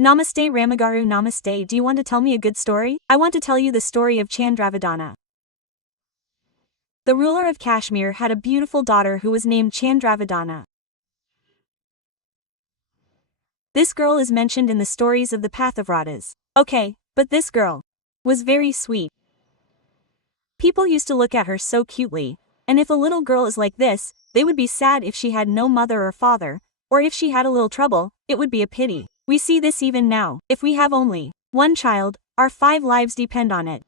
Namaste Ramagaru, namaste. Do you want to tell me a good story? I want to tell you the story of Chandravadana. The ruler of Kashmir had a beautiful daughter who was named Chandravadana. This girl is mentioned in the stories of the Pathivratas. Okay, but this girl was very sweet. People used to look at her so cutely, and if a little girl is like this, they would be sad if she had no mother or father, or if she had a little trouble, it would be a pity. We see this even now. If we have only one child, our 5 lives depend on it.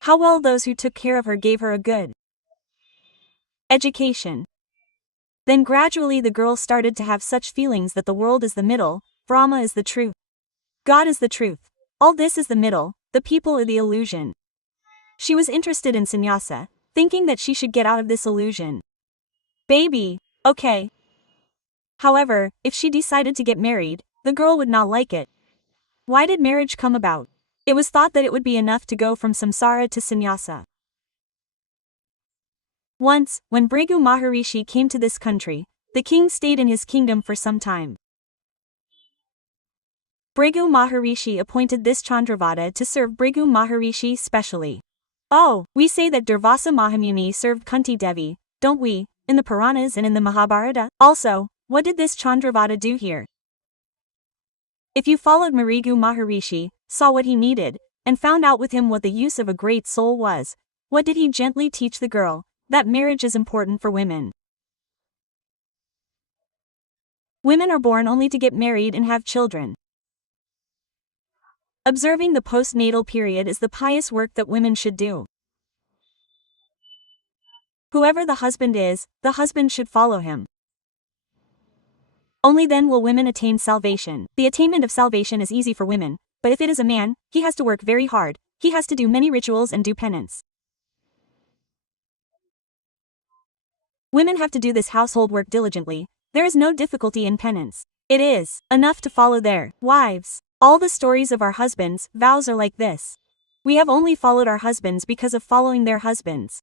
How well those who took care of her gave her a good education. Then gradually the girl started to have such feelings that the world is the middle, Brahma is the truth, God is the truth. All this is the middle, the people are the illusion. She was interested in sannyasa, thinking that she should get out of this illusion. Baby, okay. However, if she decided to get married, the girl would not like it. Why did marriage come about? It was thought that it would be enough to go from samsara to sannyasa. Once, when Bhrigu Maharishi came to this country, the king stayed in his kingdom for some time. Bhrigu Maharishi appointed this Chandravada to serve Bhrigu Maharishi specially. Oh, we say that Durvasa Mahamuni served Kunti Devi, don't we, in the Puranas and in the Mahabharata? Also, what did this Chandravada do here? If you followed Bhrigu Maharishi, saw what he needed, and found out with him what the use of a great soul was, what did he gently teach the girl? That marriage is important for women. Women are born only to get married and have children. Observing the postnatal period is the pious work that women should do. Whoever the husband is, the husband should follow him. Only then will women attain salvation. The attainment of salvation is easy for women, but if it is a man, he has to work very hard, he has to do many rituals and do penance. Women have to do this household work diligently. There is no difficulty in penance. It is enough to follow their wives. All the stories of our husbands' vows are like this. We have only followed our husbands because of following their husbands.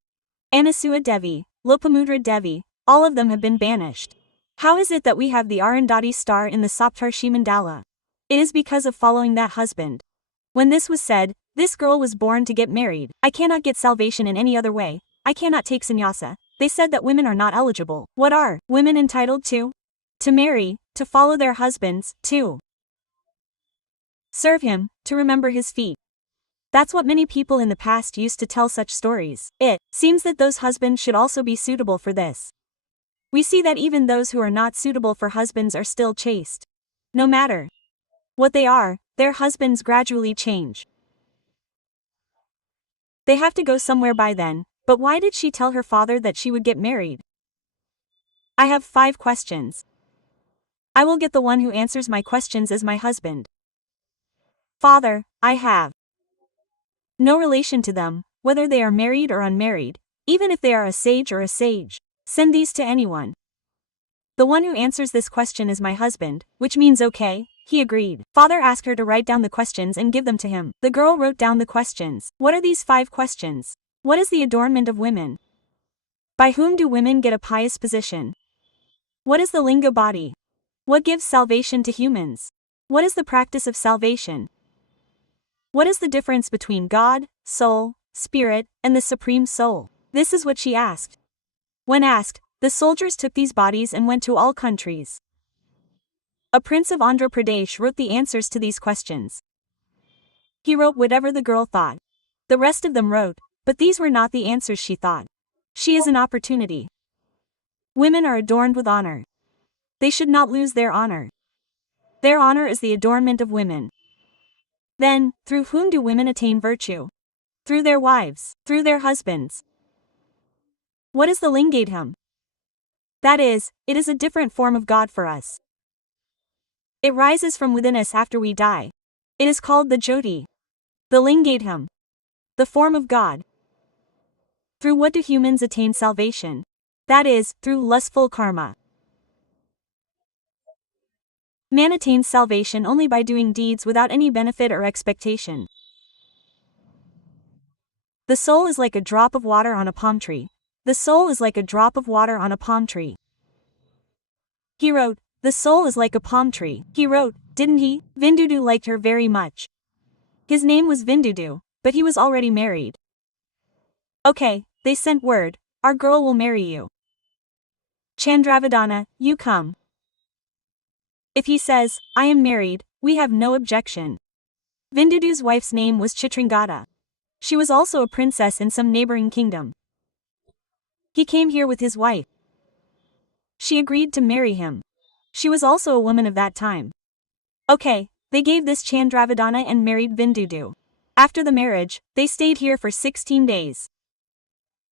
Anasua Devi, Lopamudra Devi, all of them have been banished. How is it that we have the Arundhati star in the Saptarshi Mandala? It is because of following that husband. When this was said, this girl was born to get married. I cannot get salvation in any other way. I cannot take sannyasa. They said that women are not eligible. What are women entitled to? To marry, to follow their husbands, to serve him, to remember his feet. That's what many people in the past used to tell such stories. It seems that those husbands should also be suitable for this. We see that even those who are not suitable for husbands are still chaste. No matter what they are, their husbands gradually change. They have to go somewhere by then, but why did she tell her father that she would get married? I have 5 questions. I will get the one who answers my questions as my husband. Father, I have no relation to them, whether they are married or unmarried, even if they are a sage or a sage. Send these to anyone. The one who answers this question is my husband, which means okay, he agreed. Father asked her to write down the questions and give them to him. The girl wrote down the questions. What are these 5 questions? What is the adornment of women? By whom do women get a pious position? What is the linga body? What gives salvation to humans? What is the practice of salvation? What is the difference between God, soul, spirit, and the supreme soul? This is what she asked. When asked, the soldiers took these bodies and went to all countries. A prince of Andhra Pradesh wrote the answers to these questions. He wrote whatever the girl thought. The rest of them wrote, but these were not the answers she thought. She is an opportunity. Women are adorned with honor. They should not lose their honor. Their honor is the adornment of women. Then, through whom do women attain virtue? Through their wives, through their husbands. What is the Lingadham? That is, it is a different form of God for us. It rises from within us after we die. It is called the Jyoti. The Lingadham. The form of God. Through what do humans attain salvation? That is, through lustful karma. Man attains salvation only by doing deeds without any benefit or expectation. The soul is like a drop of water on a palm tree. The soul is like a drop of water on a palm tree. He wrote, the soul is like a palm tree. He wrote, didn't he? Vindudu liked her very much. His name was Vindudu, but he was already married. Okay, they sent word, our girl will marry you. Chandravardhana, you come. If he says, I am married, we have no objection. Vindudu's wife's name was Chitrangada. She was also a princess in some neighboring kingdom. He came here with his wife. She agreed to marry him. She was also a woman of that time. Okay, they gave this Chandravardhana and married Vindudu. After the marriage, they stayed here for 16 days.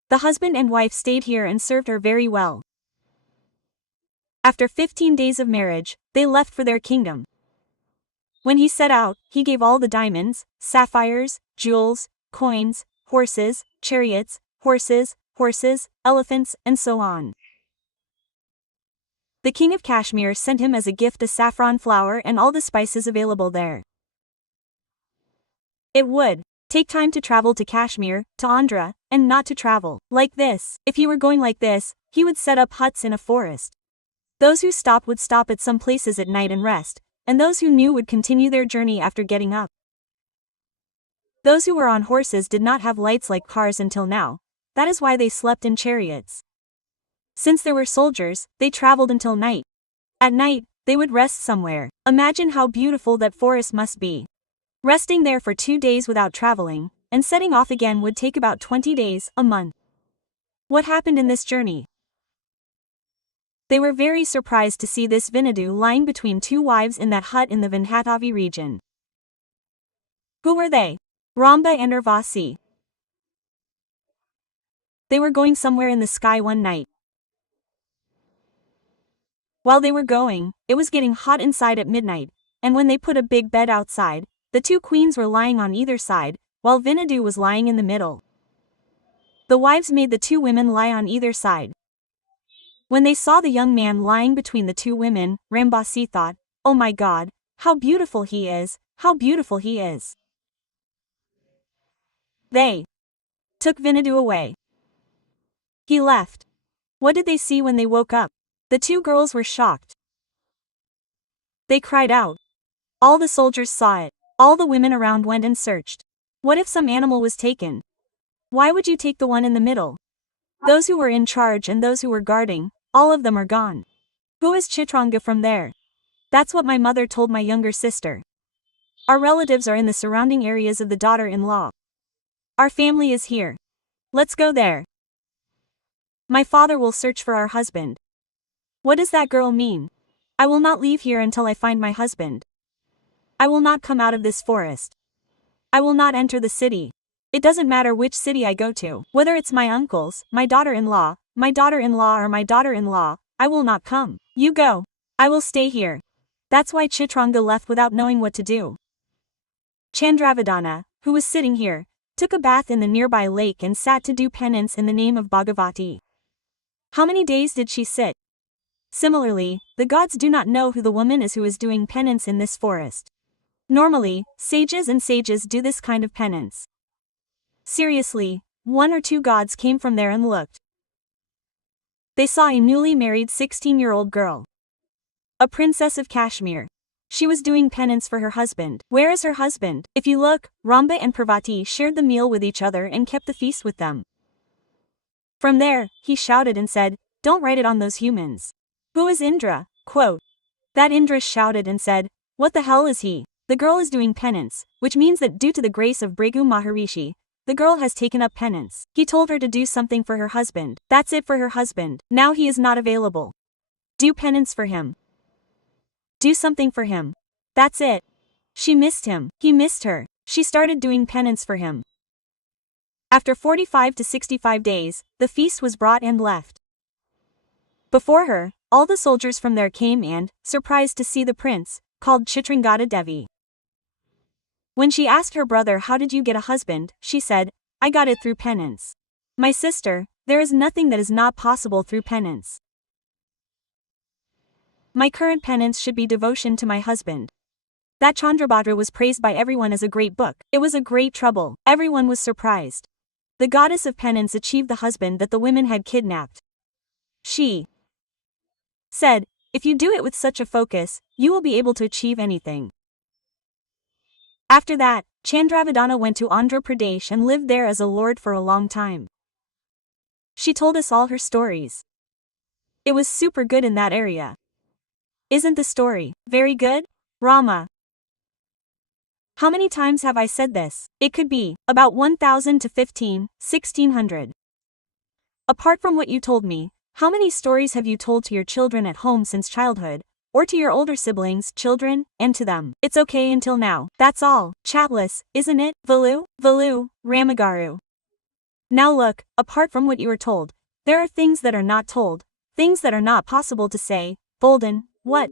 The husband and wife stayed here and served her very well. After 15 days of marriage, they left for their kingdom. When he set out, he gave all the diamonds, sapphires, jewels, coins, horses, chariots, horses, elephants, and so on. The king of Kashmir sent him as a gift a saffron flower and all the spices available there. It would take time to travel to Kashmir, to Andhra, and not to travel like this. If he were going like this, he would set up huts in a forest. Those who stopped would stop at some places at night and rest, and those who knew would continue their journey after getting up. Those who were on horses did not have lights like cars until now, that is why they slept in chariots. Since there were soldiers, they traveled until night. At night, they would rest somewhere. Imagine how beautiful that forest must be. Resting there for 2 days without traveling, and setting off again would take about 20 days, a month. What happened in this journey? They were very surprised to see this Vinadu lying between 2 wives in that hut in the Vindhatavi region. Who were they? Ramba and Urvasi. They were going somewhere in the sky one night. While they were going, it was getting hot inside at midnight, and when they put a big bed outside, the 2 queens were lying on either side, while Vinadu was lying in the middle. The wives made the 2 women lie on either side. When they saw the young man lying between the 2 women, Rambasi thought, oh my God, how beautiful he is, how beautiful he is. They took Vinadu away. He left. What did they see when they woke up? The 2 girls were shocked. They cried out. All the soldiers saw it. All the women around went and searched. What if some animal was taken? Why would you take the one in the middle? Those who were in charge and those who were guarding, all of them are gone. Who is Chitranga from there? That's what my mother told my younger sister. Our relatives are in the surrounding areas of the daughter-in-law. Our family is here. Let's go there. My father will search for our husband. What does that girl mean? I will not leave here until I find my husband. I will not come out of this forest. I will not enter the city. It doesn't matter which city I go to, whether it's my uncle's, my daughter-in-law, or my daughter-in-law, I will not come. You go. I will stay here. That's why Chitranga left without knowing what to do. Chandravardhana, who was sitting here, took a bath in the nearby lake and sat to do penance in the name of Bhagavati. How many days did she sit? Similarly, the gods do not know who the woman is who is doing penance in this forest. Normally, sages do this kind of penance. Seriously, 1 or 2 gods came from there and looked. They saw a newly married 16-year-old girl. A princess of Kashmir. She was doing penance for her husband. Where is her husband? If you look, Ramba and Parvati shared the meal with each other and kept the feast with them. From there, he shouted and said, don't write it on those humans. Who is Indra? Quote. That Indra shouted and said, what the hell is he? The girl is doing penance, which means that due to the grace of Bregu Maharishi, the girl has taken up penance. He told her to do something for her husband. That's it for her husband. Now he is not available. Do penance for him. Do something for him. That's it. She missed him. He missed her. She started doing penance for him. After 45 to 65 days, the feast was brought and left. Before her, all the soldiers from there came and, surprised to see the prince, called Chitrangada Devi. When she asked her brother how did you get a husband, she said, I got it through penance. My sister, there is nothing that is not possible through penance. My current penance should be devotion to my husband. That Chandrabhadra was praised by everyone as a great book. It was a great trouble. Everyone was surprised. The goddess of penance achieved the husband that the women had kidnapped. She said, If you do it with such a focus, you will be able to achieve anything. After that, Chandravardhana went to Andhra Pradesh and lived there as a lord for a long time. She told us all her stories. It was super good in that area. Isn't the story very good? Rama. How many times have I said this? It could be about 1000 to 1600. Apart from what you told me, how many stories have you told to your children at home since childhood, or to your older siblings, children, and to them? It's okay until now. That's all. Chatless, isn't it? Valu, Ramagaru. Now look, apart from what you were told, there are things that are not told, things that are not possible to say. Bolden, what?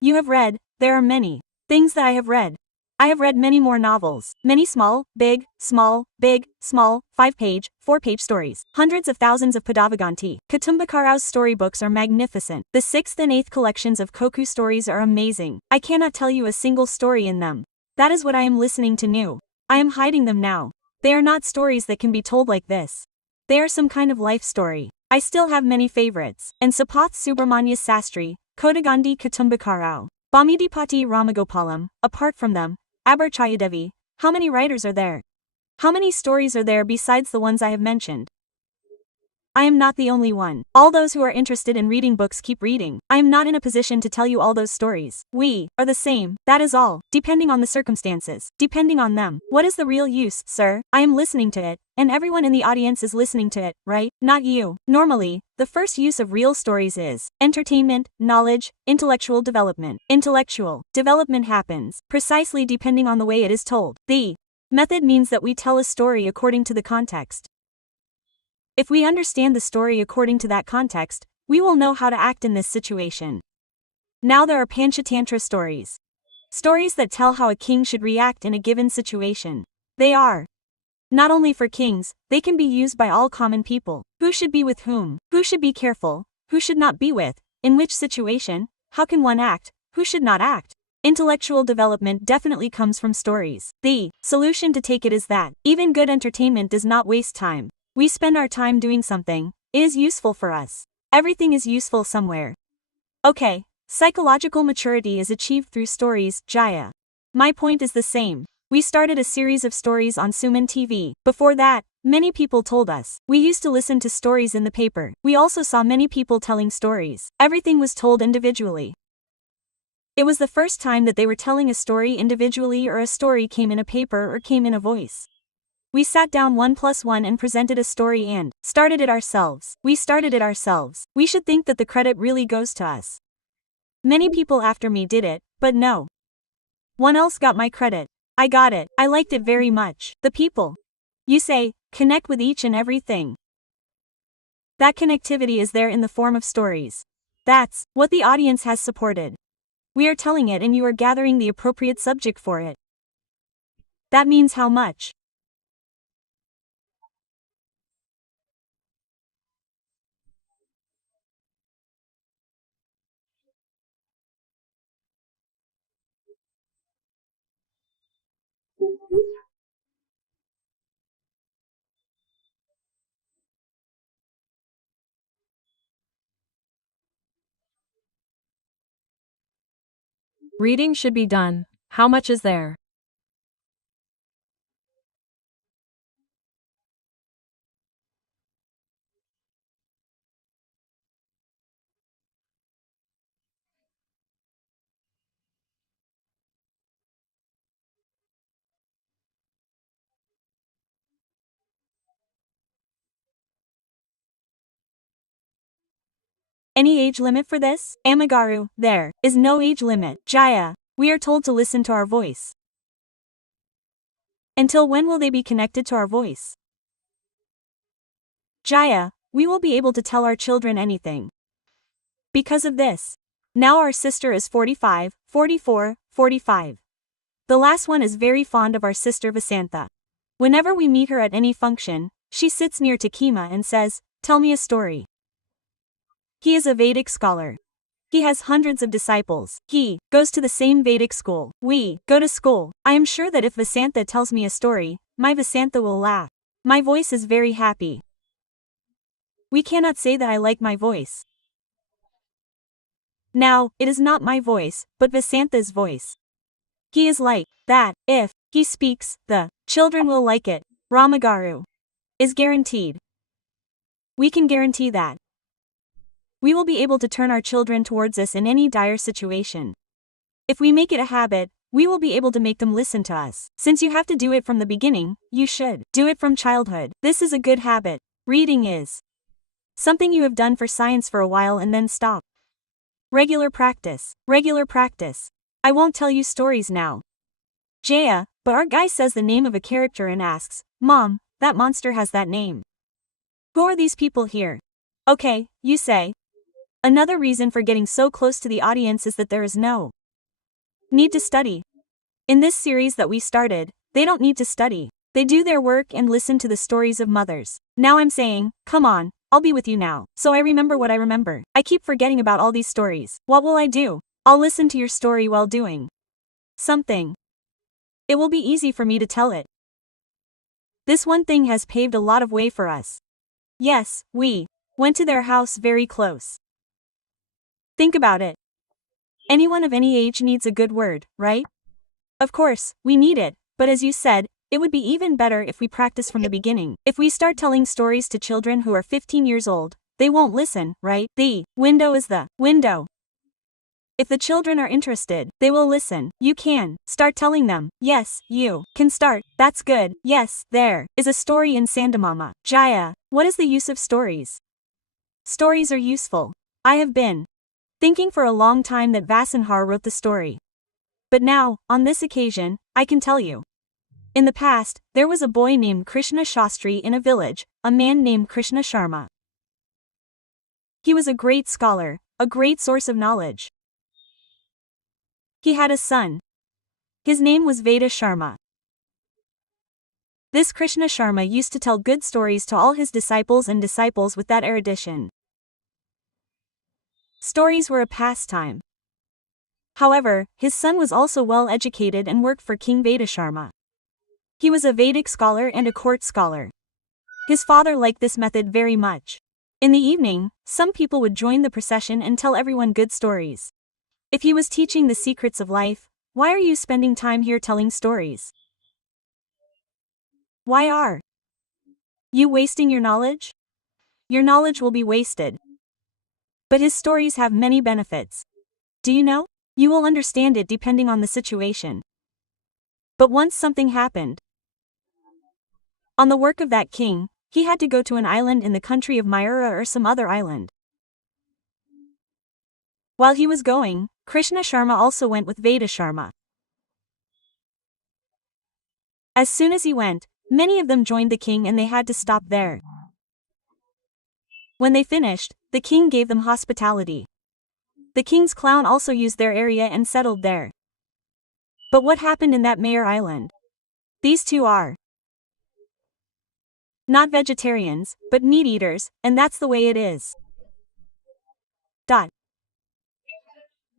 You have read, there are many things that I have read. I have read many more novels, many small, big, 5-page, 4-page stories, hundreds of thousands of Padavaganti. Kutumbakarau's storybooks are magnificent. The 6th and 8th collections of Koku stories are amazing. I cannot tell you a single story in them. That is what I am listening to new. I am hiding them now. They are not stories that can be told like this. They are some kind of life story. I still have many favorites. And Sapath Subramanya Sastry, Kodagandi Kutumbakarau, Bamidipati Ramagopalam. Apart from them, Abarchayadevi, how many writers are there? How many stories are there besides the ones I have mentioned? I am not the only one. All those who are interested in reading books keep reading. I am not in a position to tell you all those stories. We are the same, that is all, depending on the circumstances, depending on them. What is the real use, sir? I am listening to it, and everyone in the audience is listening to it, right? Not you. Normally, the first use of real stories is entertainment, knowledge, intellectual development. Intellectual development happens precisely depending on the way it is told. The method means that we tell a story according to the context. If we understand the story according to that context, we will know how to act in this situation. Now there are Panchatantra stories. Stories that tell how a king should react in a given situation. They are not only for kings, they can be used by all common people. Who should be with whom? Who should be careful? Who should not be with? In which situation? How can one act? Who should not act? Intellectual development definitely comes from stories. The solution to take it is that even good entertainment does not waste time. We spend our time doing something. It is useful for us. Everything is useful somewhere. Okay, psychological maturity is achieved through stories, Jaya. My point is the same. We started a series of stories on Suman TV. Before that, many people told us. We used to listen to stories in the paper. We also saw many people telling stories. Everything was told individually. It was the first time that they were telling a story individually, or a story came in a paper or came in a voice. We sat down 1+1 and presented a story and started it ourselves. We started it ourselves. We should think that the credit really goes to us. Many people after me did it, but no one else got my credit. I got it. I liked it very much. The people, you say, connect with each and everything. That connectivity is there in the form of stories. That's what the audience has supported. We are telling it and you are gathering the appropriate subject for it. That means how much? Reading should be done. How much is there? Any age limit for this? Amagaru, there is no age limit. Jaya, we are told to listen to our voice. Until when will they be connected to our voice? Jaya, we will be able to tell our children anything. Because of this. Now our sister is 45, 44, 45. The last one is very fond of our sister Vasantha. Whenever we meet her at any function, she sits near to Kima and says, "Tell me a story." He is a Vedic scholar. He has hundreds of disciples. He goes to the same Vedic school. We go to school. I am sure that if Vasantha tells me a story, my Vasantha will laugh. My voice is very happy. We cannot say that I like my voice. Now, it is not my voice, but Vasantha's voice. He is like that. If he speaks, the children will like it. Ramagaru is guaranteed. We can guarantee that. We will be able to turn our children towards us in any dire situation. If we make it a habit, we will be able to make them listen to us. Since you have to do it from the beginning, you should do it from childhood. This is a good habit. Reading is something you have done for science for a while and then stop. Regular practice. Regular practice. I won't tell you stories now, Jaya, but our guy says the name of a character and asks, Mom, that monster has that name. Who are these people here? Okay, you say. Another reason for getting so close to the audience is that there is no need to study. In this series that we started, they don't need to study. They do their work and listen to the stories of mothers. Now I'm saying, come on, I'll be with you now. So I remember what I remember. I keep forgetting about all these stories. What will I do? I'll listen to your story while doing something. It will be easy for me to tell it. This one thing has paved a lot of way for us. Yes, we went to their house very close. Think about it. Anyone of any age needs a good word, right? Of course, we need it, but as you said, it would be even better if we practice from the beginning. If we start telling stories to children who are 15 years old, they won't listen, right? The window is the window. If the children are interested, they will listen. You can start telling them. Yes, you can start. That's good. Yes, there is a story in Chandamama. Jaya, what is the use of stories? Stories are useful. I have been thinking for a long time that Vasanhar wrote the story. But now, on this occasion, I can tell you. In the past, there was a boy named Krishna Shastri in a village, a man named Krishna Sharma. He was a great scholar, a great source of knowledge. He had a son. His name was Veda Sharma. This Krishna Sharma used to tell good stories to all his disciples and disciples with that erudition. Stories were a pastime. However, his son was also well educated and worked for King Veda Sharma. He was a Vedic scholar and a court scholar. His father liked this method very much. In the evening, some people would join the procession and tell everyone good stories. If he was teaching the secrets of life, why are you spending time here telling stories? Why are you wasting your knowledge? Your knowledge will be wasted. But his stories have many benefits. Do you know? You will understand it depending on the situation. But once something happened. On the work of that king, he had to go to an island in the country of Mayura or some other island. While he was going, Krishna Sharma also went with Veda Sharma. As soon as he went, many of them joined the king and they had to stop there. When they finished, the king gave them hospitality. The king's clown also used their area and settled there. But what happened in that Mayor Island? These two are not vegetarians, but meat eaters, and that's the way it is.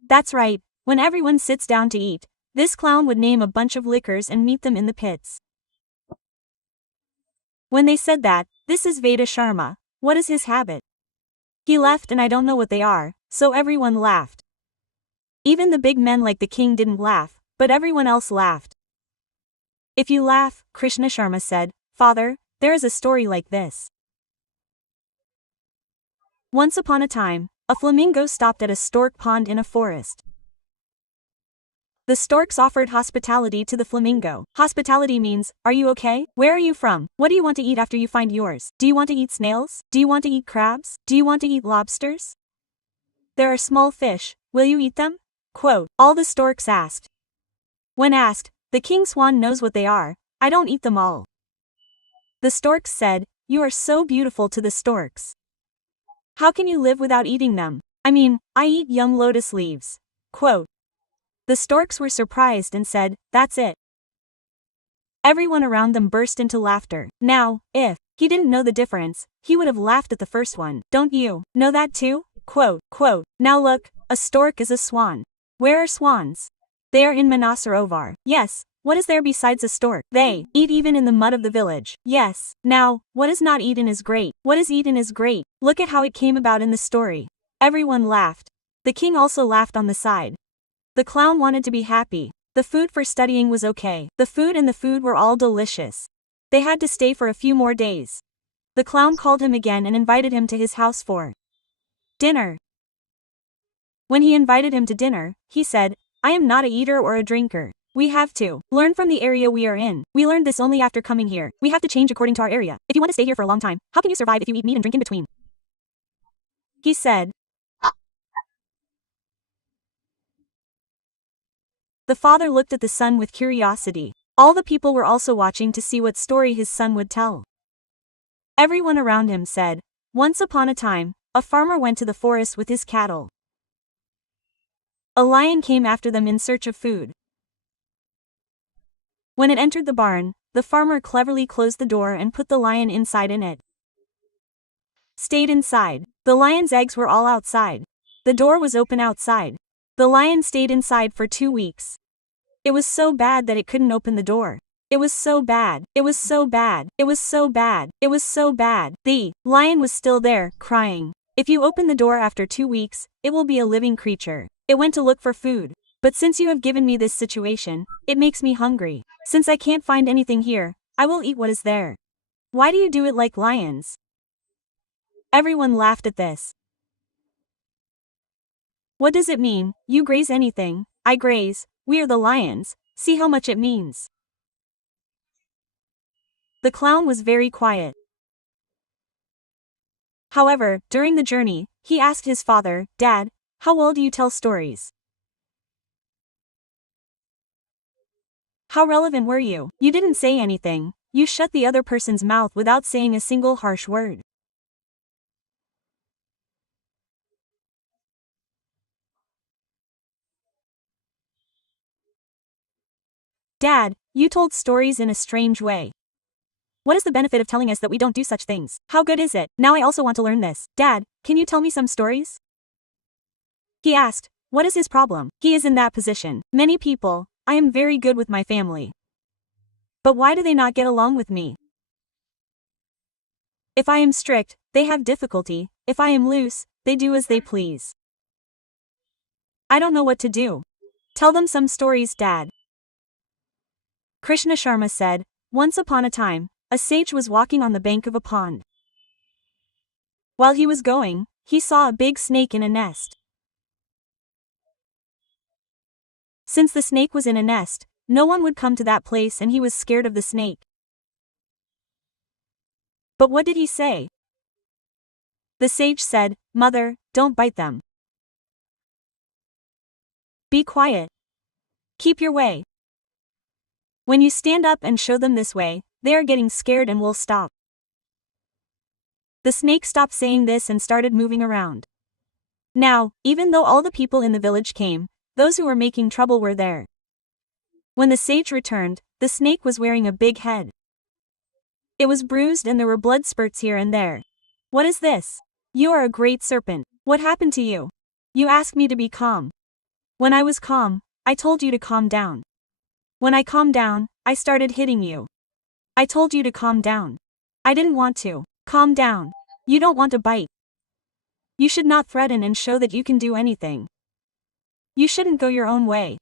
That's right, when everyone sits down to eat, this clown would name a bunch of liquors and meet them in the pits. When they said that, this is Veda Sharma, what is his habit? He left and I don't know what they are, so everyone laughed. Even the big men like the king didn't laugh, but everyone else laughed. If you laugh, Krishna Sharma said, Father, there is a story like this. Once upon a time, a flamingo stopped at a stork pond in a forest. The storks offered hospitality to the flamingo. Hospitality means, are you okay? Where are you from? What do you want to eat after you find yours? Do you want to eat snails? Do you want to eat crabs? Do you want to eat lobsters? There are small fish, will you eat them? Quote, all the storks asked. When asked, the king swan knows what they are, I don't eat them all. The storks said, you are so beautiful to the storks. How can you live without eating them? I mean, I eat young lotus leaves. Quote. The storks were surprised and said, that's it. Everyone around them burst into laughter. Now, if he didn't know the difference, he would have laughed at the first one. Don't you know that too? Quote. Now look, a stork is a swan. Where are swans? They are in Manasarovar. Yes, what is there besides a stork? They eat even in the mud of the village. Yes, now, what is not eaten is great. What is eaten is great. Look at how it came about in the story. Everyone laughed. The king also laughed on the side. The clown wanted to be happy. The food for studying was okay. The food and the food were all delicious. They had to stay for a few more days. The clown called him again and invited him to his house for dinner. When he invited him to dinner, he said, "I am not a eater or a drinker. We have to learn from the area we are in. We learned this only after coming here. We have to change according to our area. If you want to stay here for a long time, how can you survive if you eat meat and drink in between?" He said. The father looked at the son with curiosity. All the people were also watching to see what story his son would tell. Everyone around him said, "Once upon a time, a farmer went to the forest with his cattle. A lion came after them in search of food. When it entered the barn, the farmer cleverly closed the door and put the lion inside in it. Stayed inside. The lion's eggs were all outside. The door was open outside. The lion stayed inside for 2 weeks. It was so bad that it couldn't open the door. It was so bad. It was so bad. It was so bad. It was so bad. The lion was still there, crying. If you open the door after 2 weeks, it will be a living creature. It went to look for food. But since you have given me this situation, it makes me hungry. Since I can't find anything here, I will eat what is there. Why do you do it like lions?" Everyone laughed at this. "What does it mean? You graze anything, I graze, we are the lions, see how much it means." The clown was very quiet. However, during the journey, he asked his father, "Dad, how well do you tell stories? How relevant were you? You didn't say anything, you shut the other person's mouth without saying a single harsh word." "Dad, you told stories in a strange way. What is the benefit of telling us that we don't do such things? How good is it? Now I also want to learn this. Dad, can you tell me some stories?" He asked. What is his problem? He is in that position. Many people, I am very good with my family. But why do they not get along with me? If I am strict, they have difficulty. If I am loose, they do as they please. I don't know what to do. Tell them some stories, Dad. Krishna Sharma said, once upon a time, a sage was walking on the bank of a pond. While he was going, he saw a big snake in a nest. Since the snake was in a nest, no one would come to that place and he was scared of the snake. But what did he say? The sage said, "Mother, don't bite them. Be quiet. Keep your way. When you stand up and show them this way, they are getting scared and will stop." The snake stopped saying this and started moving around. Now, even though all the people in the village came, those who were making trouble were there. When the sage returned, the snake was wearing a big head. It was bruised and there were blood spurts here and there. "What is this? You are a great serpent. What happened to you? You asked me to be calm. When I was calm, I told you to calm down. When I calmed down, I started hitting you. I told you to calm down. I didn't want to. Calm down. You don't want to bite. You should not threaten and show that you can do anything. You shouldn't go your own way.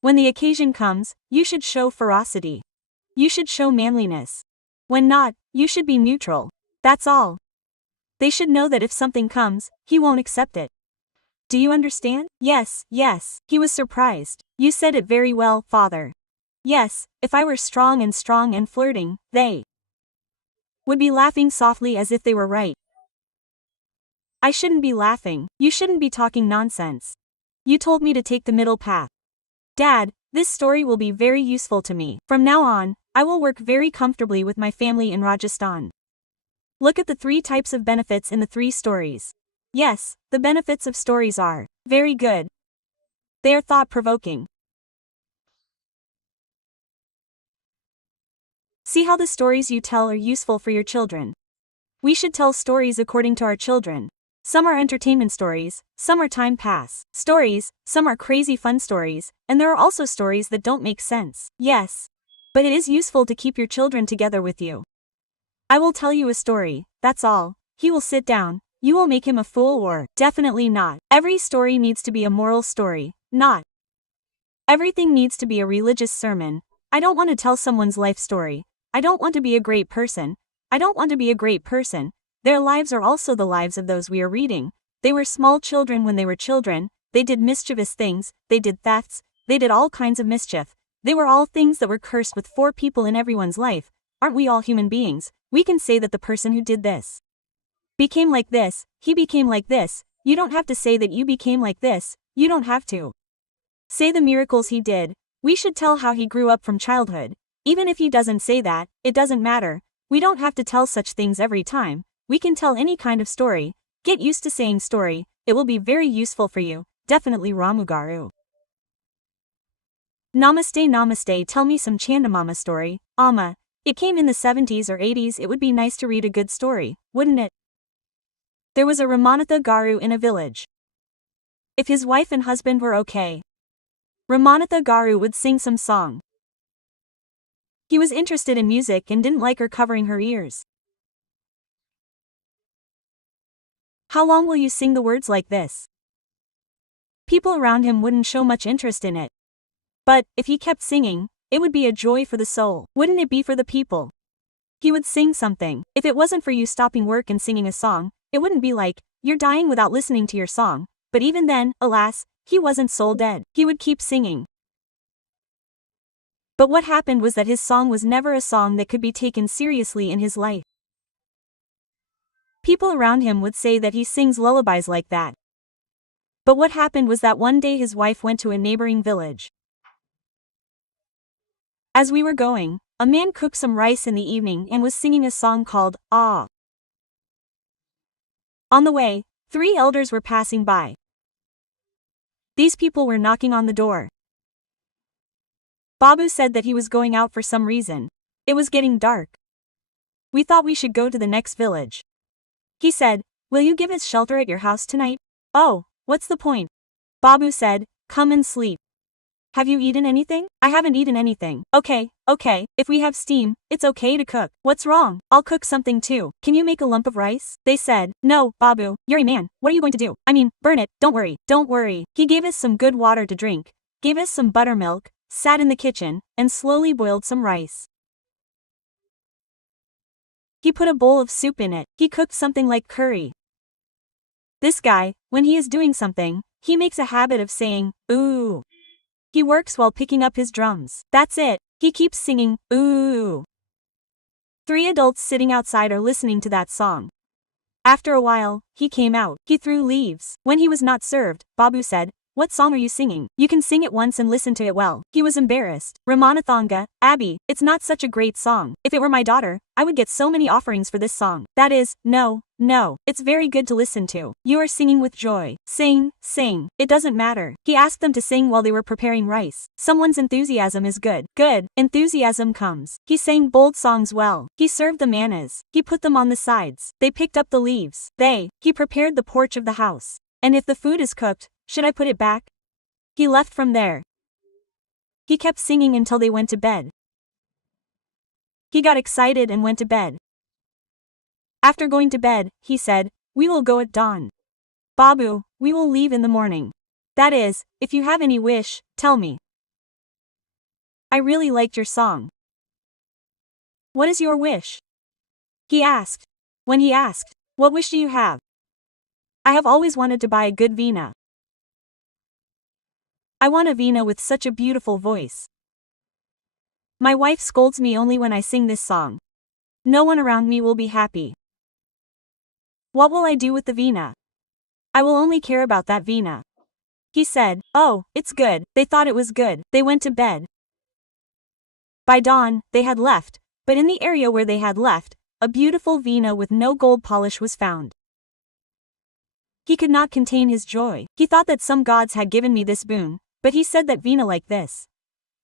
When the occasion comes, you should show ferocity. You should show manliness. When not, you should be neutral. That's all. They should know that if something comes, he won't accept it. Do you understand?" "Yes, yes." He was surprised. "You said it very well, father. Yes, if I were strong and flirting, they would be laughing softly as if they were right. I shouldn't be laughing. You shouldn't be talking nonsense. You told me to take the middle path. Dad, this story will be very useful to me. From now on, I will work very comfortably with my family in Rajasthan. Look at the 3 types of benefits in the 3 stories. Yes, the benefits of stories are very good. They are thought-provoking. See how the stories you tell are useful for your children. We should tell stories according to our children. Some are entertainment stories, some are time pass stories, some are crazy fun stories, and there are also stories that don't make sense. Yes. But it is useful to keep your children together with you. I will tell you a story, that's all. He will sit down, you will make him a fool or, definitely not. Every story needs to be a moral story, not. Everything needs to be a religious sermon. I don't want to tell someone's life story. I don't want to be a great person. I don't want to be a great person. Their lives are also the lives of those we are reading. They were small children when they were children. They did mischievous things. They did thefts. They did all kinds of mischief. They were all things that were cursed with 4 people in everyone's life. Aren't we all human beings? We can say that the person who did this became like this. He became like this. You don't have to say that you became like this. You don't have to say the miracles he did. We should tell how he grew up from childhood. Even if he doesn't say that, it doesn't matter. We don't have to tell such things every time. We can tell any kind of story. Get used to saying story. It will be very useful for you. Definitely Ramu Garu. Namaste namaste, tell me some Chandamama story. Amma. It came in the 70s or 80s. It would be nice to read a good story, wouldn't it? There was a Ramanatha Garu in a village. If his wife and husband were okay, Ramanatha Garu would sing some song. He was interested in music and didn't like her covering her ears. How long will you sing the words like this? People around him wouldn't show much interest in it. But, if he kept singing, it would be a joy for the soul. Wouldn't it be for the people? He would sing something. If it wasn't for you stopping work and singing a song, it wouldn't be like, you're dying without listening to your song. But even then, alas, he wasn't soul dead. He would keep singing. But what happened was that his song was never a song that could be taken seriously in his life. People around him would say that he sings lullabies like that. But what happened was that one day his wife went to a neighboring village. As we were going, a man cooked some rice in the evening and was singing a song called, Ah. On the way, 3 elders were passing by. These people were knocking on the door. Babu said that he was going out for some reason. It was getting dark. We thought we should go to the next village. He said, will you give us shelter at your house tonight? Oh, what's the point? Babu said, come and sleep. Have you eaten anything? I haven't eaten anything. Okay, if we have steam, it's okay to cook. What's wrong? I'll cook something too. Can you make a lump of rice? They said, no, Babu, you're a man. What are you going to do? I mean, burn it. Don't worry. He gave us some good water to drink, gave us some buttermilk, sat in the kitchen, and slowly boiled some rice. He put a bowl of soup in it. He cooked something like curry. This guy, when he is doing something, he makes a habit of saying, ooh. He works while picking up his drums. That's it. He keeps singing, ooh. 3 adults sitting outside are listening to that song. After a while, he came out. He threw leaves. When he was not served, Babu said, what song are you singing? You can sing it once and listen to it well. He was embarrassed. Ramanathanga, Abby, it's not such a great song. If it were my daughter, I would get so many offerings for this song. That is, no. It's very good to listen to. You are singing with joy. Sing. It doesn't matter. He asked them to sing while they were preparing rice. Someone's enthusiasm is good. Good. Enthusiasm comes. He sang bold songs well. He served the manas. He put them on the sides. They picked up the leaves. He prepared the porch of the house. And if the food is cooked, should I put it back? He left from there. He kept singing until they went to bed. He got excited and went to bed. After going to bed, he said, we will go at dawn. Babu, we will leave in the morning. That is, if you have any wish, tell me. I really liked your song. What is your wish? He asked. When he asked, what wish do you have? I have always wanted to buy a good veena. I want a veena with such a beautiful voice. My wife scolds me only when I sing this song. No one around me will be happy. What will I do with the veena? I will only care about that veena. He said, oh, it's good. They thought it was good. They went to bed. By dawn, they had left, but in the area where they had left, a beautiful veena with no gold polish was found. He could not contain his joy. He thought that some gods had given me this boon, but he said that veena like this.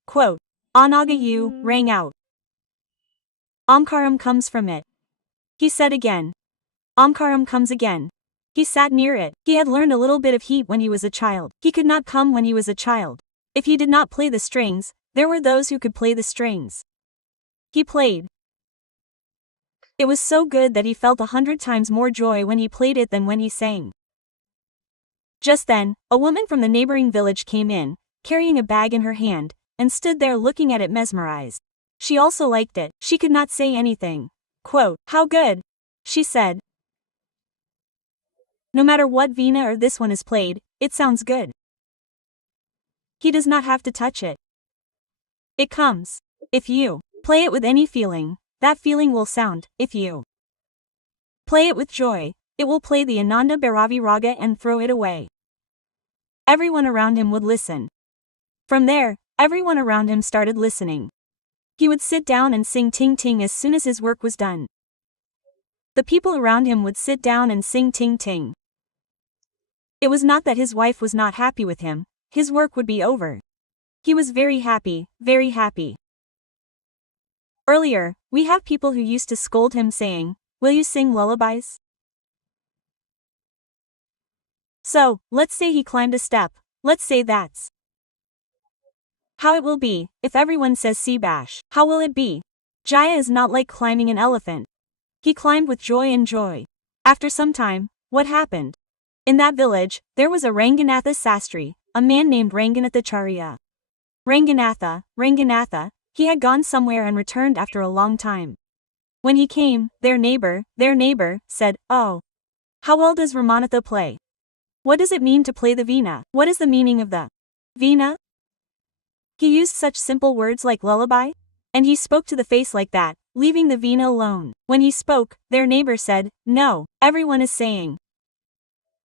Quote, Anagayu rang out. Omkaram comes from it. He said again. Omkaram comes again. He sat near it. He had learned a little bit of heat when he was a child. He could not come when he was a child. If he did not play the strings, there were those who could play the strings. He played. It was so good that he felt 100 times more joy when he played it than when he sang. Just then, a woman from the neighboring village came in, carrying a bag in her hand, and stood there looking at it mesmerized. She also liked it. She could not say anything. Quote, "How good," she said. "No matter what veena or this one is played, it sounds good. He does not have to touch it. It comes. If you play it with any feeling, that feeling will sound. If you play it with joy, it will play the Ananda Bhairavi Raga and throw it away." Everyone around him would listen. From there, everyone around him started listening. He would sit down and sing Ting Ting as soon as his work was done. The people around him would sit down and sing Ting Ting. It was not that his wife was not happy with him, his work would be over. He was very happy, very happy. Earlier, we have people who used to scold him saying, "Will you sing lullabies?" So, let's say he climbed a step, let's say that's how it will be. If everyone says Seabash, how will it be? Jaya is not like climbing an elephant. He climbed with joy and joy. After some time, what happened? In that village, there was a Ranganatha Sastri, a man named Ranganatha. Ranganatha, he had gone somewhere and returned after a long time. When he came, their neighbor, said, "Oh, how well does Ramanatha play? What does it mean to play the veena? What is the meaning of the veena?" He used such simple words like lullaby, and he spoke to the face like that, leaving the veena alone. When he spoke, their neighbor said, "No, everyone is saying.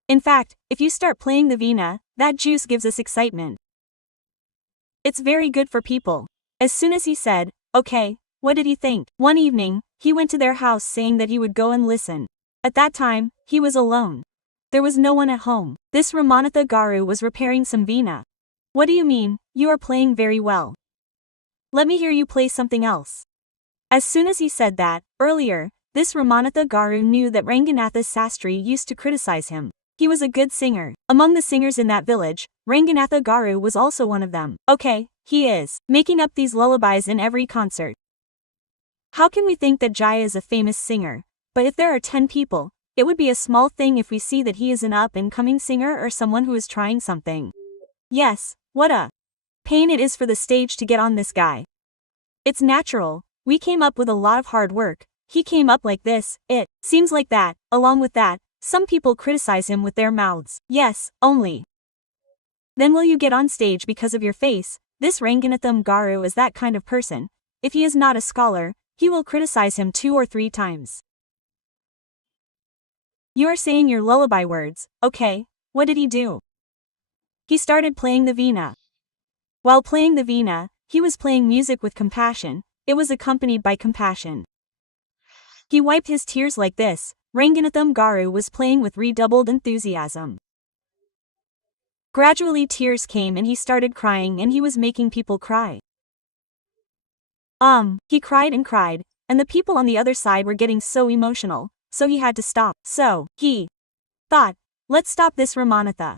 In fact, if you start playing the veena, that juice gives us excitement. It's very good for people." As soon as he said, "Okay," what did he think? One evening, he went to their house saying that he would go and listen. At that time, he was alone. There was no one at home. This Ramanatha Garu was repairing some veena. "What do you mean? You are playing very well. Let me hear you play something else." As soon as he said that, earlier, this Ramanatha Garu knew that Ranganatha Sastri used to criticize him. He was a good singer. Among the singers in that village, Ranganatha Garu was also one of them. Okay, he is making up these lullabies in every concert. How can we think that Jaya is a famous singer? But if there are 10 people, it would be a small thing if we see that he is an up-and-coming singer or someone who is trying something. Yes, what a pain it is for the stage to get on this guy. It's natural, we came up with a lot of hard work. He came up like this, it seems like that. Along with that, some people criticize him with their mouths. Yes, only. Then will you get on stage because of your face? This Ranganatham Garu is that kind of person. If he is not a scholar, he will criticize him 2 or 3 times. You are saying your lullaby words, okay, what did he do? He started playing the veena. While playing the veena, he was playing music with compassion, it was accompanied by compassion. He wiped his tears like this. Ranganatham Garu was playing with redoubled enthusiasm. Gradually tears came and he started crying and he was making people cry. He cried, and the people on the other side were getting so emotional, so he had to stop. So, he thought, let's stop this Ramanatha.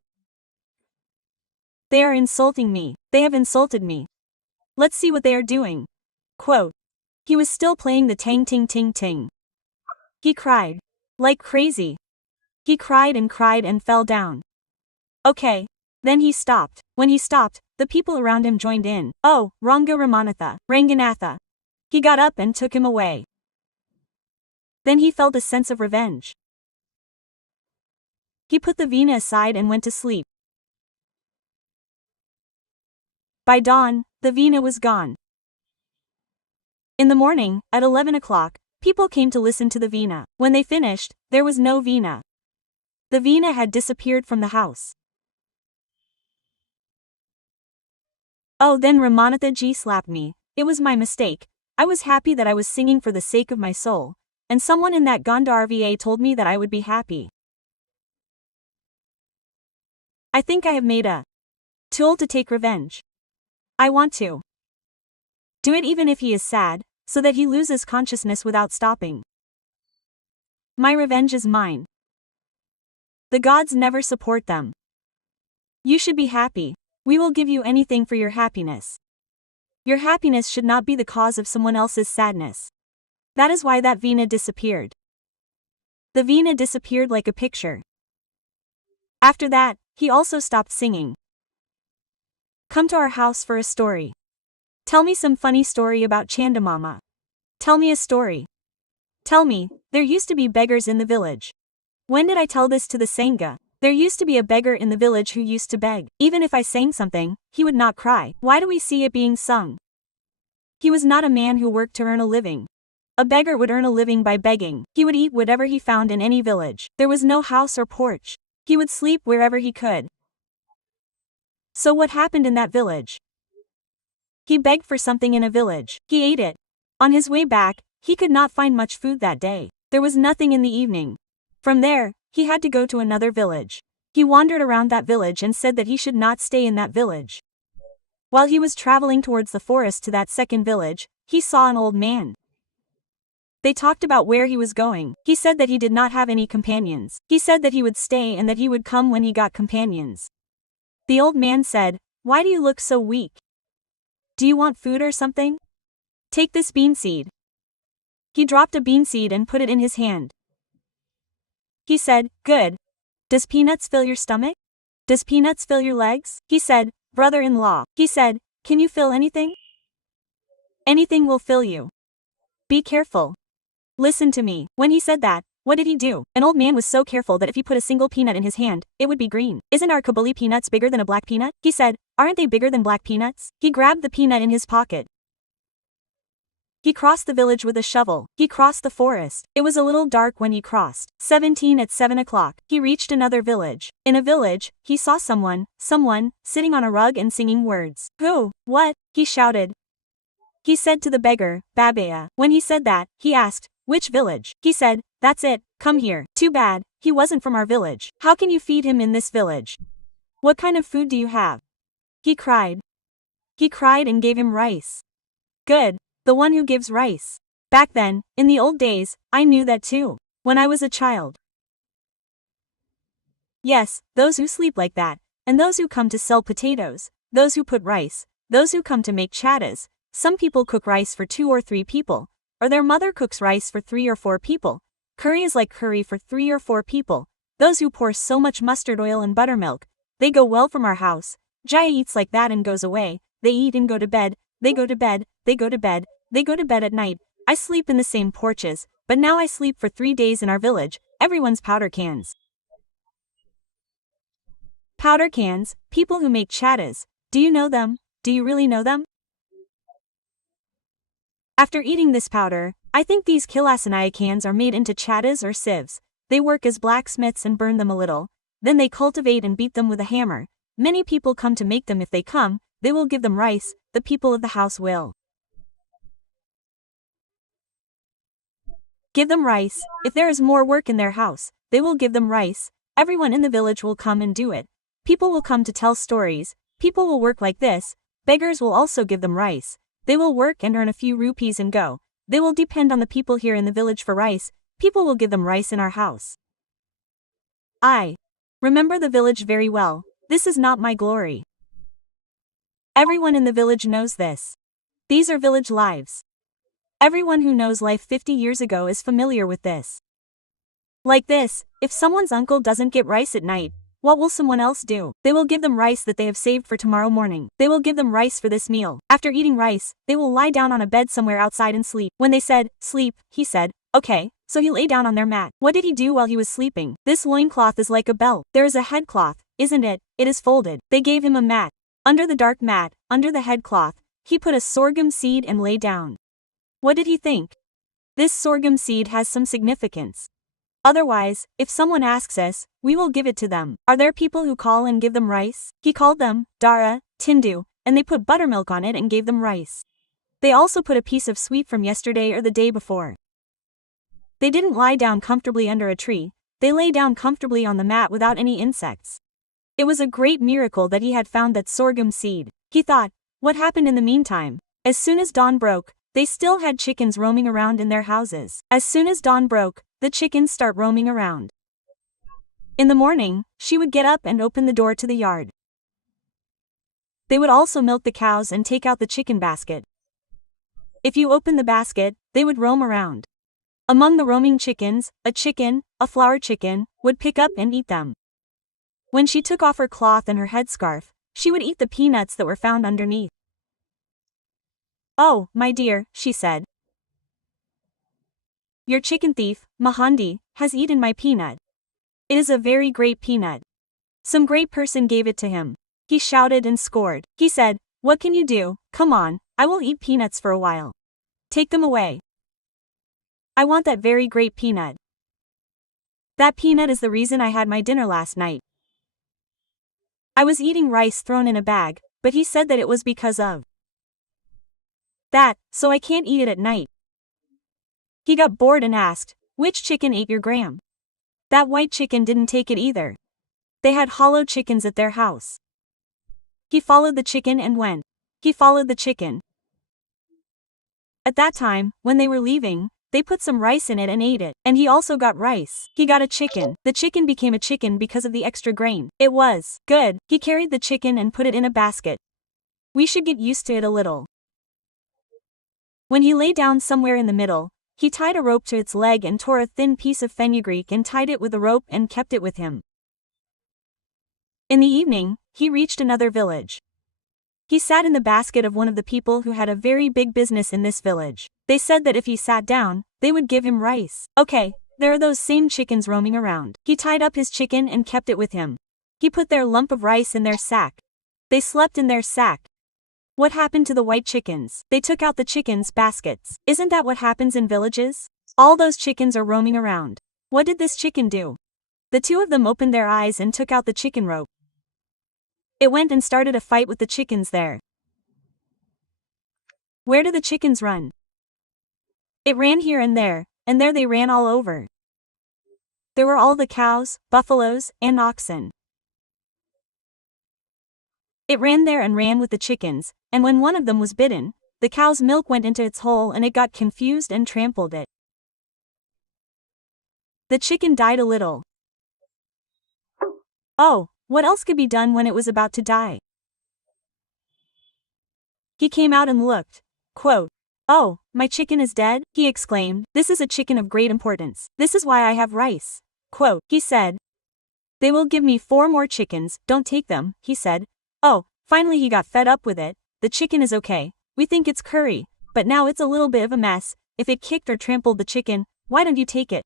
They are insulting me, they have insulted me. Let's see what they are doing. Quote. He was still playing the tang ting ting ting. He cried. Like crazy. He cried and fell down. Okay. Then he stopped. When he stopped, the people around him joined in. Oh, Ranga Ramanatha, Ranganatha. He got up and took him away. Then he felt a sense of revenge. He put the veena aside and went to sleep. By dawn, the veena was gone. In the morning, at 11 o'clock, people came to listen to the veena. When they finished, there was no veena. The veena had disappeared from the house. Oh, then Ramanatha ji slapped me. It was my mistake. I was happy that I was singing for the sake of my soul, and someone in that Gandharva told me that I would be happy. I think I have made a tool to take revenge. I want to do it even if he is sad, so that he loses consciousness without stopping. My revenge is mine. The gods never support them. You should be happy. We will give you anything for your happiness. Your happiness should not be the cause of someone else's sadness. That is why that Veena disappeared. The Veena disappeared like a picture. After that, he also stopped singing. Come to our house for a story. Tell me some funny story about Chandamama. Tell me a story. Tell me, there used to be beggars in the village. When did I tell this to the Sangha? There used to be a beggar in the village who used to beg. Even if I sang something, he would not cry. Why do we see it being sung? He was not a man who worked to earn a living. A beggar would earn a living by begging. He would eat whatever he found in any village. There was no house or porch. He would sleep wherever he could. So what happened in that village? He begged for something in a village. He ate it. On his way back, he could not find much food that day. There was nothing in the evening. From there, he had to go to another village. He wandered around that village and said that he should not stay in that village. While he was traveling towards the forest to that second village, he saw an old man. They talked about where he was going. He said that he did not have any companions. He said that he would stay and that he would come when he got companions. The old man said, "Why do you look so weak? Do you want food or something? Take this bean seed." He dropped a bean seed and put it in his hand. He said, "Good. Does peanuts fill your stomach? Does peanuts fill your legs?" He said, "Brother-in-law." He said, "Can you fill anything? Anything will fill you. Be careful. Listen to me." When he said that, what did he do? An old man was so careful that if he put a single peanut in his hand, it would be green. "Isn't our Kabuli peanuts bigger than a black peanut?" He said, "Aren't they bigger than black peanuts?" He grabbed the peanut in his pocket. He crossed the village with a shovel. He crossed the forest. It was a little dark when he crossed. 17 at 7 o'clock, he reached another village. In a village, he saw someone, sitting on a rug and singing words. "Who? What?" he shouted. He said to the beggar, "Babaya." When he said that, he asked, "Which village?" He said, "That's it, come here." Too bad, he wasn't from our village. How can you feed him in this village? What kind of food do you have? He cried. He cried and gave him rice. Good. The one who gives rice. Back then, in the old days, I knew that too. When I was a child. Yes, those who sleep like that, and those who come to sell potatoes, those who put rice, those who come to make chattas. Some people cook rice for 2 or 3 people, or their mother cooks rice for 3 or 4 people. Curry is like curry for 3 or 4 people. Those who pour so much mustard oil and buttermilk, they go well from our house. Jaya eats like that and goes away. They eat and go to bed, they go to bed, they go to bed, they go to bed at night. I sleep in the same porches, but now I sleep for 3 days in our village. Everyone's powder cans. Powder cans, people who make chattas. Do you know them? Do you really know them? After eating this powder, I think these kilasanaya cans are made into chattas or sieves. They work as blacksmiths and burn them a little. Then they cultivate and beat them with a hammer. Many people come to make them. If they come, they will give them rice. The people of the house will give them rice. If there is more work in their house, they will give them rice. Everyone in the village will come and do it. People will come to tell stories. People will work like this. Beggars will also give them rice. They will work and earn a few rupees and go. They will depend on the people here in the village for rice. People will give them rice in our house. I remember the village very well. This is not my glory. Everyone in the village knows this. These are village lives. Everyone who knows life 50 years ago is familiar with this. Like this, if someone's uncle doesn't get rice at night, what will someone else do? They will give them rice that they have saved for tomorrow morning. They will give them rice for this meal. After eating rice, they will lie down on a bed somewhere outside and sleep. When they said, "Sleep," he said, "Okay." So he lay down on their mat. What did he do while he was sleeping? This loincloth is like a belt. There is a headcloth, isn't it? It is folded. They gave him a mat. Under the dark mat, under the headcloth, he put a sorghum seed and lay down. What did he think? This sorghum seed has some significance. Otherwise, if someone asks us, we will give it to them. Are there people who call and give them rice? He called them, Dara, Tindu, and they put buttermilk on it and gave them rice. They also put a piece of sweet from yesterday or the day before. They didn't lie down comfortably under a tree. They lay down comfortably on the mat without any insects. It was a great miracle that he had found that sorghum seed. He thought, what happened in the meantime? As soon as dawn broke, they still had chickens roaming around in their houses. As soon as dawn broke, the chickens start roaming around. In the morning, she would get up and open the door to the yard. They would also milk the cows and take out the chicken basket. If you open the basket, they would roam around. Among the roaming chickens, a chicken, a flower chicken, would pick up and eat them. When she took off her cloth and her headscarf, she would eat the peanuts that were found underneath. "Oh, my dear," she said. "Your chicken thief, Mahandi, has eaten my peanut. It is a very great peanut. Some great person gave it to him." He shouted and scored. He said, "What can you do? Come on, I will eat peanuts for a while. Take them away. I want that very great peanut. That peanut is the reason I had my dinner last night. I was eating rice thrown in a bag, but he said that it was because of that, so I can't eat it at night." He got bored and asked, "Which chicken ate your gram?" "That white chicken didn't take it either. They had hollow chickens at their house." He followed the chicken and went. He followed the chicken. At that time, when they were leaving, they put some rice in it and ate it, and he also got rice. He got a chicken. The chicken became a chicken because of the extra grain. It was good. He carried the chicken and put it in a basket. We should get used to it a little. When he lay down somewhere in the middle, he tied a rope to its leg and tore a thin piece of fenugreek and tied it with a rope and kept it with him. In the evening, he reached another village. He sat in the basket of one of the people who had a very big business in this village. They said that if he sat down, they would give him rice. Okay, there are those same chickens roaming around. He tied up his chicken and kept it with him. He put their lump of rice in their sack. They slept in their sack. What happened to the white chickens? They took out the chickens' baskets. Isn't that what happens in villages? All those chickens are roaming around. What did this chicken do? The two of them opened their eyes and took out the chicken rope. It went and started a fight with the chickens there. Where do the chickens run? It ran here and there they ran all over. There were all the cows, buffaloes, and oxen. It ran there and ran with the chickens, and when one of them was bitten, the cow's milk went into its hole and it got confused and trampled it. The chicken died a little. Oh, what else could be done when it was about to die? He came out and looked. Quote, "Oh, my chicken is dead?" he exclaimed. "This is a chicken of great importance. This is why I have rice." Quote, he said. "They will give me 4 more chickens, don't take them," he said. Oh, finally he got fed up with it. "The chicken is okay. We think it's curry, but now it's a little bit of a mess. If it kicked or trampled the chicken, why don't you take it?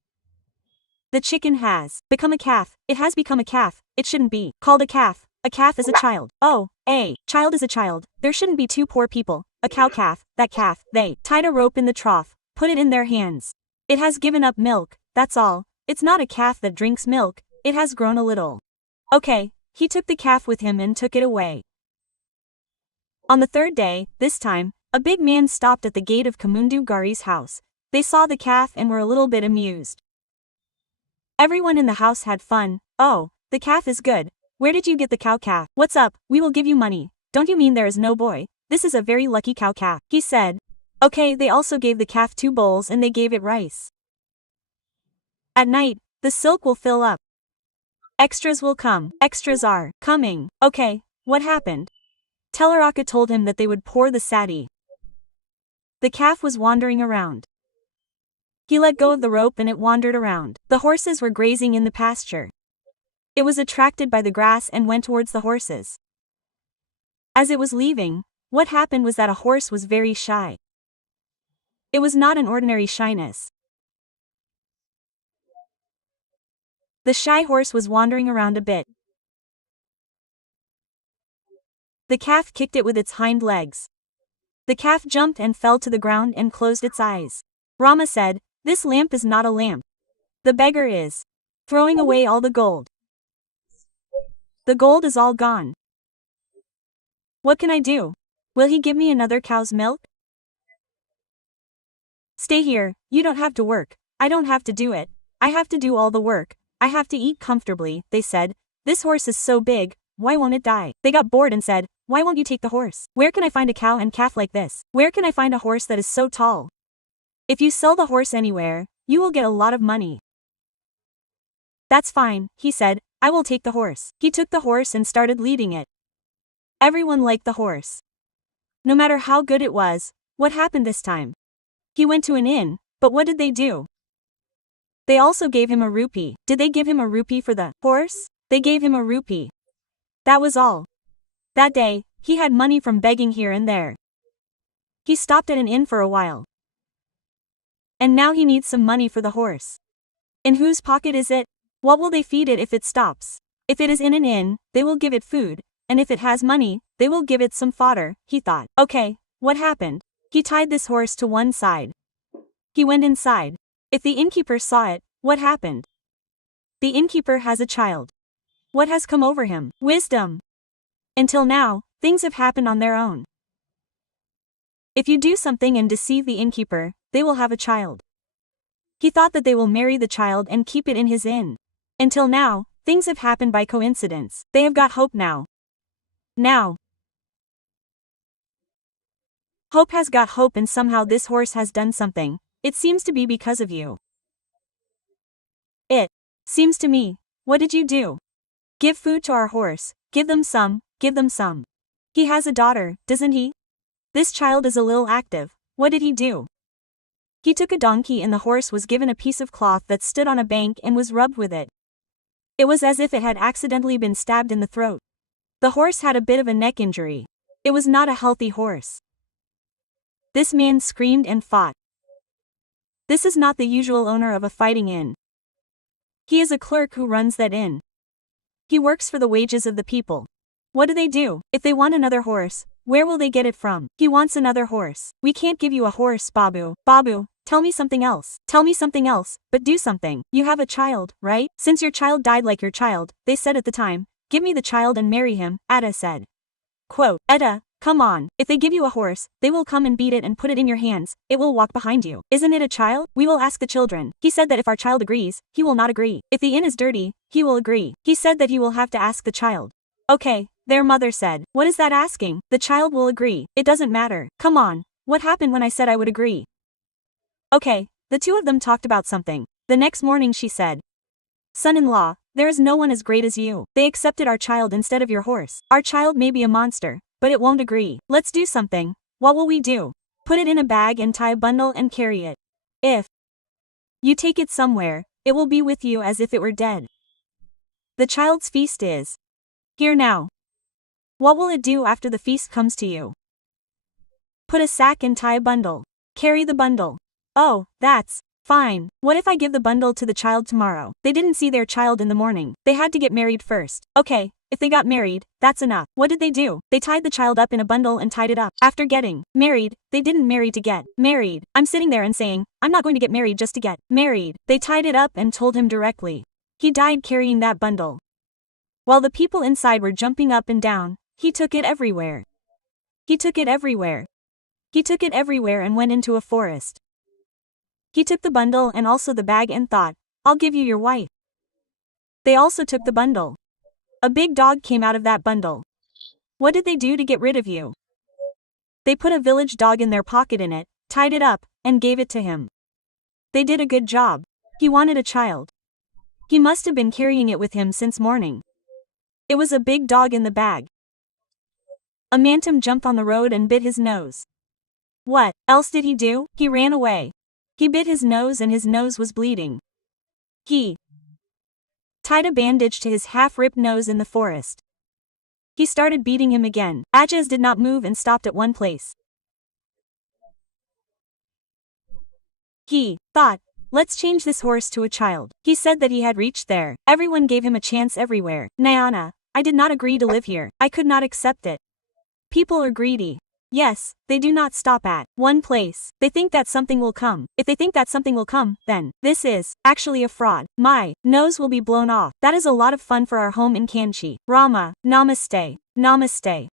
The chicken has become a calf. It has become a calf. It shouldn't be called a calf. A calf is a child. Oh, a child is a child. There shouldn't be 2 poor people. A cow calf, that calf." They tied a rope in the trough, put it in their hands. "It has given up milk, that's all. It's not a calf that drinks milk, it has grown a little." Okay, he took the calf with him and took it away. On the 3rd day, this time, a big man stopped at the gate of Kamundu Gari's house. They saw the calf and were a little bit amused. Everyone in the house had fun. "Oh, the calf is good. Where did you get the cow calf? What's up? We will give you money. Don't you mean there is no boy? This is a very lucky cow calf," he said. Okay, they also gave the calf 2 bowls and they gave it rice. At night, the silk will fill up. Extras will come. Extras are coming. Okay, what happened? Telaraka told him that they would pour the sati. The calf was wandering around. He let go of the rope and it wandered around. The horses were grazing in the pasture. It was attracted by the grass and went towards the horses. As it was leaving, what happened was that a horse was very shy. It was not an ordinary shyness. The shy horse was wandering around a bit. The calf kicked it with its hind legs. The calf jumped and fell to the ground and closed its eyes. Rama said, "This lamp is not a lamp. The beggar is throwing away all the gold. The gold is all gone. What can I do? Will he give me another cow's milk? Stay here, you don't have to work. I don't have to do it. I have to do all the work. I have to eat comfortably," they said. "This horse is so big, why won't it die?" They got bored and said, "Why won't you take the horse? Where can I find a cow and calf like this? Where can I find a horse that is so tall? If you sell the horse anywhere, you will get a lot of money." "That's fine," he said, "I will take the horse." He took the horse and started leading it. Everyone liked the horse. No matter how good it was, What happened this time? He went to an inn, but what did they do? They also gave him a rupee. Did they give him a rupee for the horse? They gave him a rupee. That was all. That day, he had money from begging here and there. He stopped at an inn for a while. And now he needs some money for the horse. In whose pocket is it? What will they feed it if it stops? If it is in an inn, they will give it food, and if it has money, they will give it some fodder, he thought. Okay, what happened? He tied this horse to one side. He went inside. If the innkeeper saw it, what happened? The innkeeper has a child. What has come over him? Wisdom. Until now, things have happened on their own. If you do something and deceive the innkeeper, they will have a child. He thought that they will marry the child and keep it in his inn. Until now, things have happened by coincidence. They have got hope now. Now. Hope has got hope, and somehow this horse has done something. It seems to be because of you. It seems to me. What did you do? Give food to our horse. Give them some, give them some. He has a daughter, doesn't he? This child is a little active. What did he do? He took a donkey and the horse was given a piece of cloth that stood on a bank and was rubbed with it. It was as if it had accidentally been stabbed in the throat. The horse had a bit of a neck injury. It was not a healthy horse. This man screamed and fought. This is not the usual owner of a fighting inn. He is a clerk who runs that inn. He works for the wages of the people. What do? If they want another horse, where will they get it from? He wants another horse. We can't give you a horse, Babu. Babu, tell me something else. Tell me something else, but do something. You have a child, right? Since your child died like your child, they said at the time, give me the child and marry him, Ada said. Quote, Ada, come on, if they give you a horse, they will come and beat it and put it in your hands, it will walk behind you. Isn't it a child? We will ask the children. He said that if our child agrees, he will not agree. If the inn is dirty, he will agree. He said that he will have to ask the child. Okay, their mother said. What is that asking? The child will agree. It doesn't matter. Come on. What happened when I said I would agree? Okay, the two of them talked about something. The next morning she said, son-in-law, there is no one as great as you. They accepted our child instead of your horse. Our child may be a monster, but it won't agree. Let's do something. What will we do? Put it in a bag and tie a bundle and carry it. If you take it somewhere, it will be with you as if it were dead. The child's feast is here now. What will it do after the feast comes to you? Put a sack and tie a bundle. Carry the bundle. Oh, that's fine. What if I give the bundle to the child tomorrow? They didn't see their child in the morning. They had to get married first. Okay, if they got married, that's enough. What did they do? They tied the child up in a bundle and tied it up. After getting married, they didn't marry to get married. I'm sitting there and saying, I'm not going to get married just to get married. They tied it up and told him directly. He died carrying that bundle. While the people inside were jumping up and down, he took it everywhere. He took it everywhere. He took it everywhere and went into a forest. He took the bundle and also the bag and thought, I'll give you your wife. They also took the bundle. A big dog came out of that bundle. What did they do to get rid of you? They put a village dog in their pocket in it, tied it up, and gave it to him. They did a good job. He wanted a child. He must have been carrying it with him since morning. It was a big dog in the bag. A mantum jumped on the road and bit his nose. What else did he do? He ran away. He bit his nose and his nose was bleeding. He tied a bandage to his half-ripped nose in the forest. He started beating him again. Ajaz did not move and stopped at one place. He thought, let's change this horse to a child. He said that he had reached there. Everyone gave him a chance everywhere. Nayana, I did not agree to live here. I could not accept it. People are greedy. Yes, they do not stop at one place. They think that something will come. If they think that something will come, then this is actually a fraud. My nose will be blown off. That is a lot of fun for our home in Kanchi. Rama, namaste. Namaste.